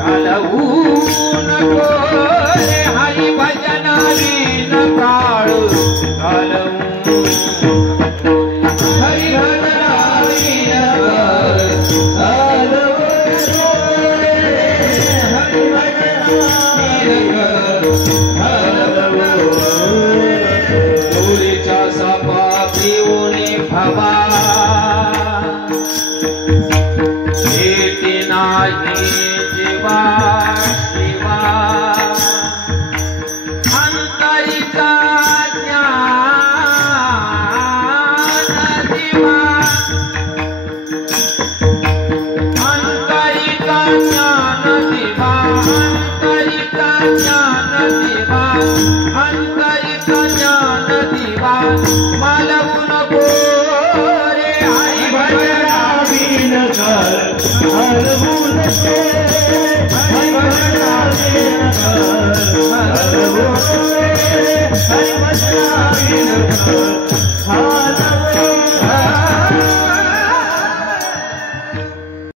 घालवू नको रे हरी भजनावीन काळ घालवू हरी भजनावीन मुलीच्या सपा पिऊने भवा भेटी नाही जीवा शिवा अंतरिका ज्ञान दिवा अंतरिका ज्ञान दिवा अंतरिका ज्ञान दिवा अंतरिका ज्ञान दिवा मालवू नको रे हरी भजनावीन काळ घालवू नको हरी भजनावीन काळ घालवू नको हरी भजनावीन काळ